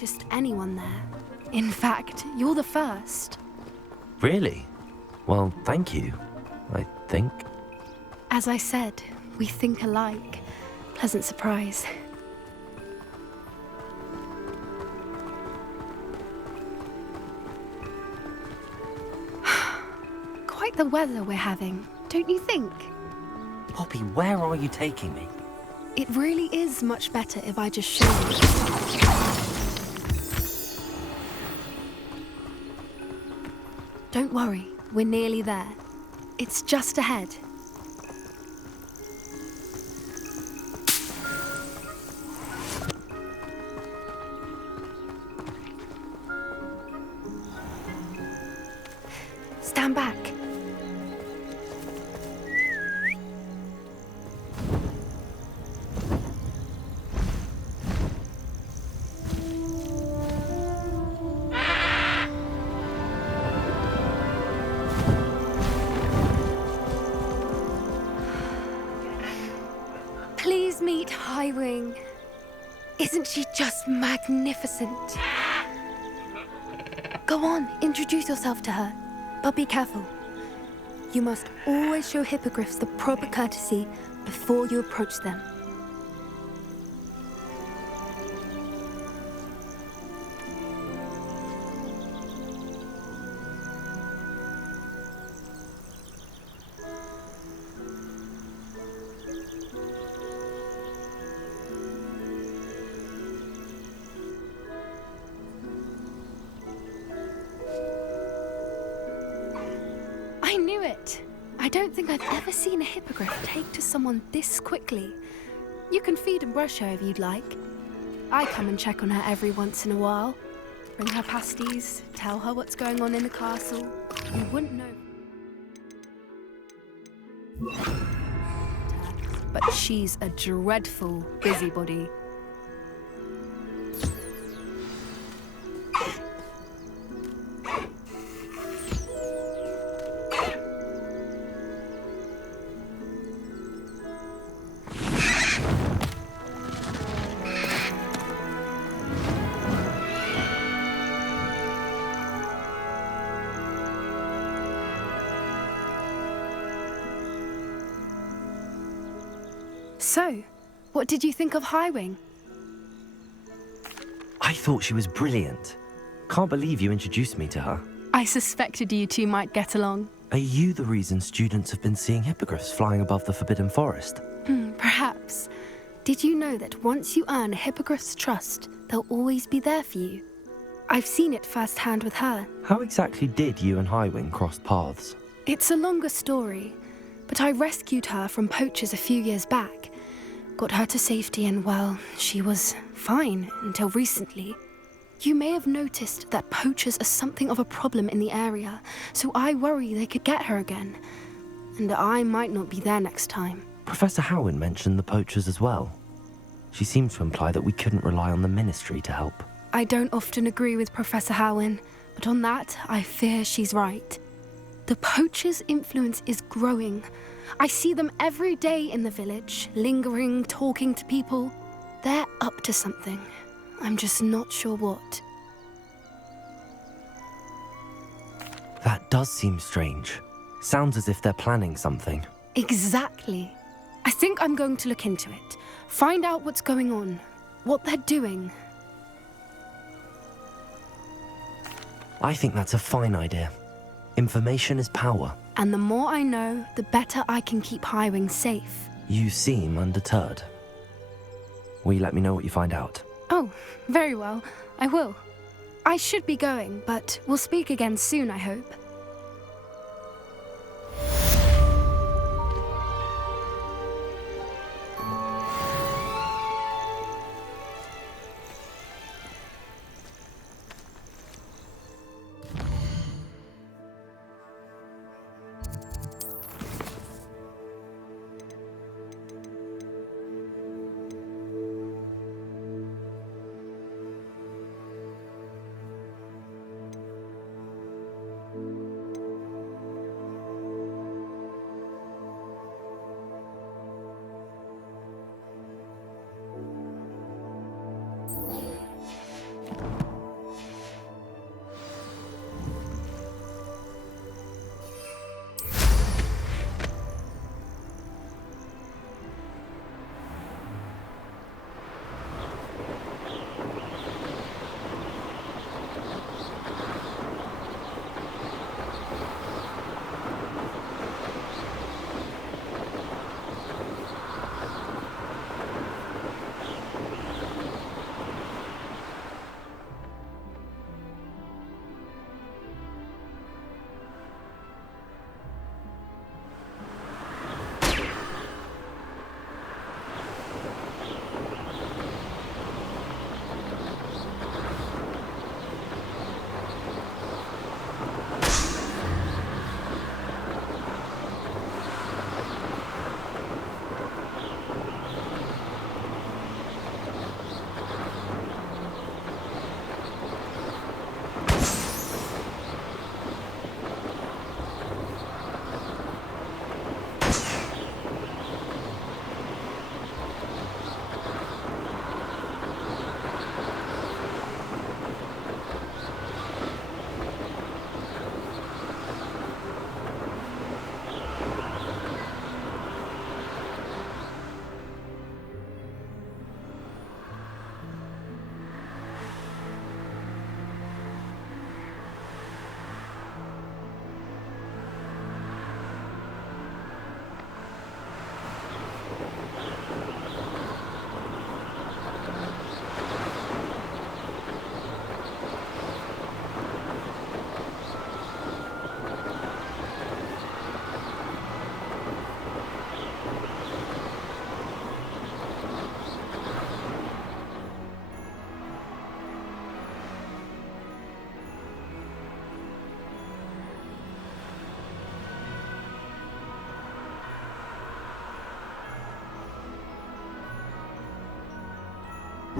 Just anyone there. In fact, you're the first. Really? Well, thank you, I think. As I said, we think alike. Pleasant surprise. Quite the weather we're having, don't you think? Poppy, where are you taking me? It really is much better if I just show you. Don't worry, we're nearly there. It's just ahead. Stand back. Please meet Highwing. Isn't she just magnificent? Go on, introduce yourself to her. But be careful. You must always show hippogriffs the proper courtesy before you approach them. I knew it! I don't think I've ever seen a hippogriff take to someone this quickly. You can feed and brush her if you'd like. I come and check on her every once in a while. Bring her pasties, tell her what's going on in the castle. You wouldn't know. But she's a dreadful busybody. So, what did you think of Highwing? I thought she was brilliant. Can't believe you introduced me to her. I suspected you two might get along. Are you the reason students have been seeing hippogriffs flying above the Forbidden Forest? Perhaps. Did you know that once you earn a hippogriff's trust, they'll always be there for you? I've seen it firsthand with her. How exactly did you and Highwing cross paths? It's a longer story, but I rescued her from poachers a few years back. Got her to safety and, well, she was fine until recently. You may have noticed that poachers are something of a problem in the area, so I worry they could get her again. And I might not be there next time. Professor Howin mentioned the poachers as well. She seemed to imply that we couldn't rely on the ministry to help. I don't often agree with Professor Howin, but on that, I fear she's right. The poachers' influence is growing. I see them every day in the village, lingering, talking to people. They're up to something. I'm just not sure what. That does seem strange. Sounds as if they're planning something. Exactly. I think I'm going to look into it. Find out what's going on, what they're doing. I think that's a fine idea. Information is power. And the more I know, the better I can keep Highwing safe. You seem undeterred. Will you let me know what you find out? Oh, very well. I will. I should be going, but we'll speak again soon, I hope.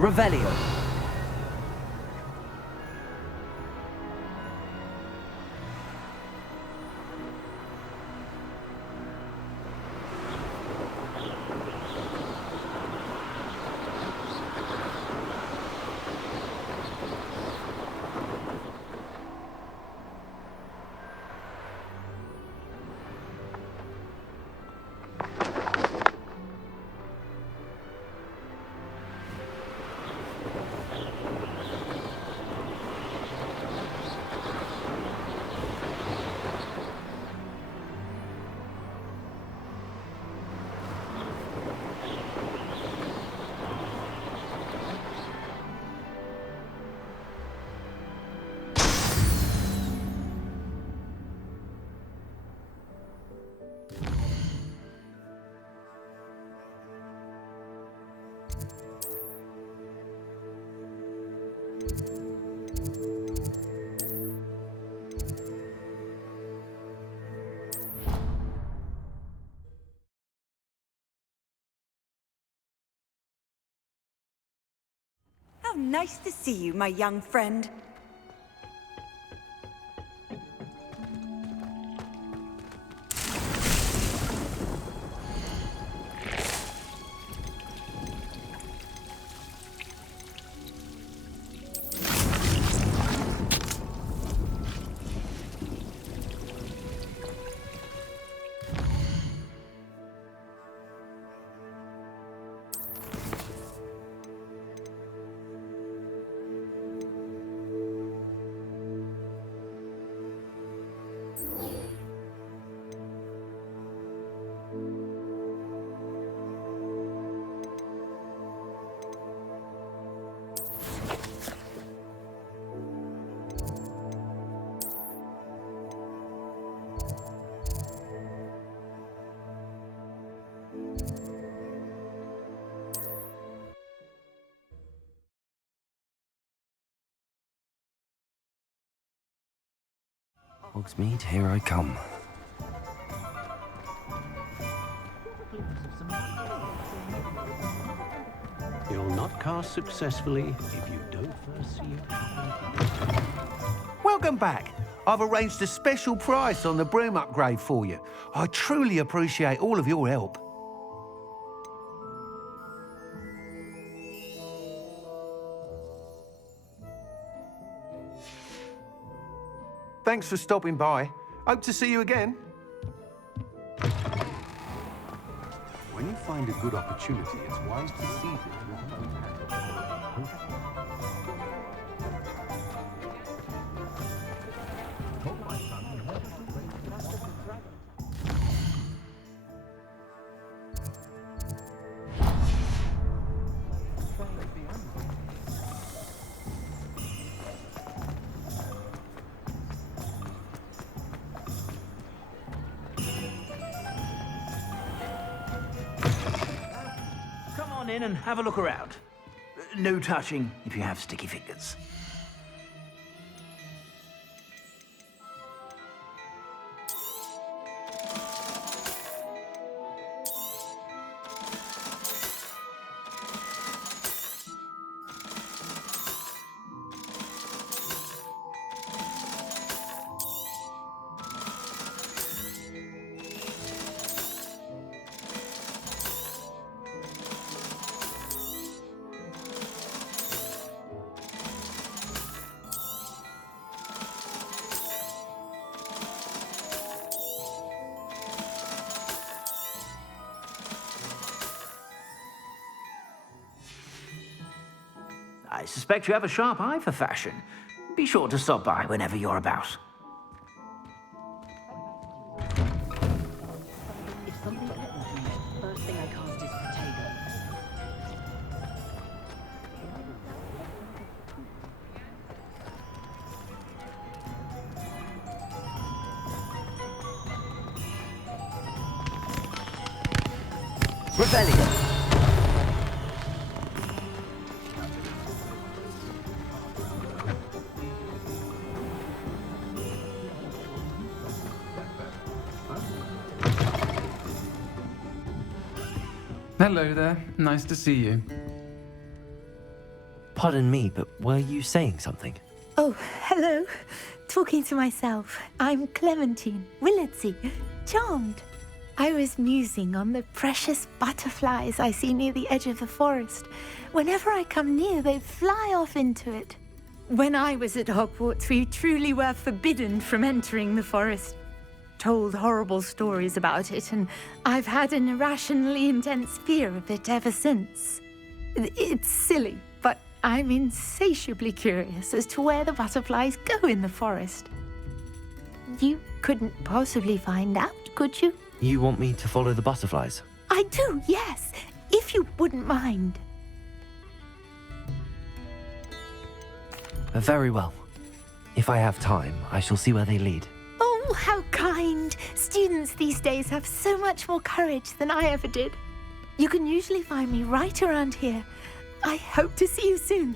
Revelio. How nice to see you, my young friend. Hogsmeade, here I come. You'll not cast successfully if you don't first see it happen. Welcome back. I've arranged a special price on the broom upgrade for you. I truly appreciate all of your help. Thanks for stopping by. Hope to see you again. When you find a good opportunity, it's wise to seize it with both hands. In and have a look around. No touching if you have sticky fingers. I suspect you have a sharp eye for fashion. Be sure to stop by whenever you're about. If something threatens me, first thing I cast is Protego. Rebellion. Hello there. Nice to see you. Pardon me, but were you saying something? Oh, hello. Talking to myself. I'm Clementine Willardsey. Charmed. I was musing on the precious butterflies I see near the edge of the forest. Whenever I come near, they fly off into it. When I was at Hogwarts, we truly were forbidden from entering the forest. Told horrible stories about it, and I've had an irrationally intense fear of it ever since. It's silly, but I'm insatiably curious as to where the butterflies go in the forest. You couldn't possibly find out, could you? You want me to follow the butterflies? I do, yes, if you wouldn't mind. Very well. If I have time, I shall see where they lead. Oh, how kind. Students these days have so much more courage than I ever did. You can usually find me right around here. I hope to see you soon.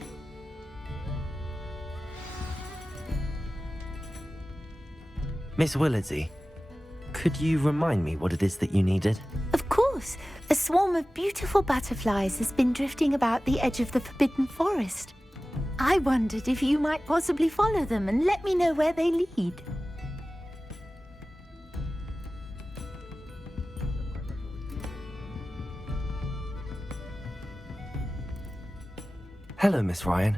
Miss Willardsey, could you remind me what it is that you needed? Of course. A swarm of beautiful butterflies has been drifting about the edge of the Forbidden Forest. I wondered if you might possibly follow them and let me know where they lead. Hello, Miss Ryan.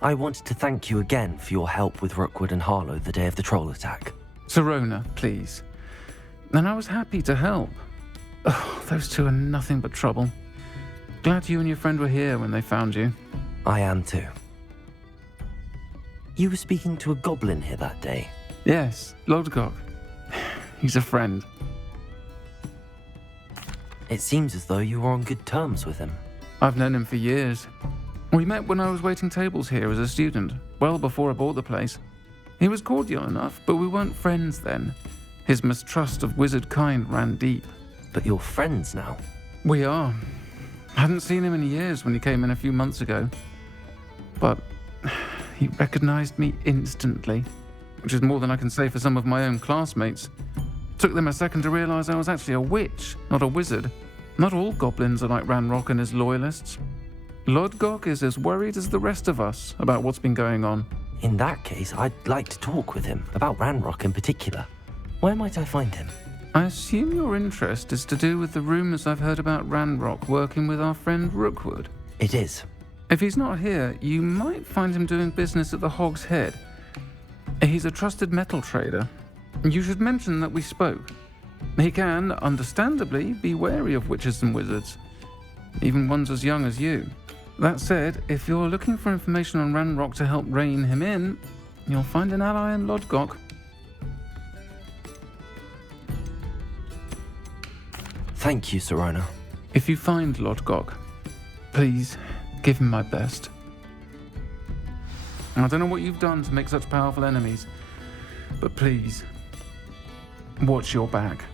I wanted to thank you again for your help with Rookwood and Harlow the day of the troll attack. Sirona, please. And I was happy to help. Oh, those two are nothing but trouble. Glad you and your friend were here when they found you. I am too. You were speaking to a goblin here that day. Yes, Lodgok. He's a friend. It seems as though you were on good terms with him. I've known him for years. We met when I was waiting tables here as a student, well before I bought the place. He was cordial enough, but we weren't friends then. His mistrust of wizard kind ran deep. But you're friends now. We are. Hadn't seen him in years when he came in a few months ago. But he recognized me instantly, which is more than I can say for some of my own classmates. Took them a second to realize I was actually a witch, not a wizard. Not all goblins are like Ranrock and his loyalists. Lodgok is as worried as the rest of us about what's been going on. In that case, I'd like to talk with him, about Ranrock in particular. Where might I find him? I assume your interest is to do with the rumors I've heard about Ranrock working with our friend Rookwood. It is. If he's not here, you might find him doing business at the Hog's Head. He's a trusted metal trader. You should mention that we spoke. He can, understandably, be wary of witches and wizards, even ones as young as you. That said, if you're looking for information on Ranrock to help rein him in, you'll find an ally in Lodgok. Thank you, Sirona. If you find Lodgok, please give him my best. I don't know what you've done to make such powerful enemies, but please, watch your back.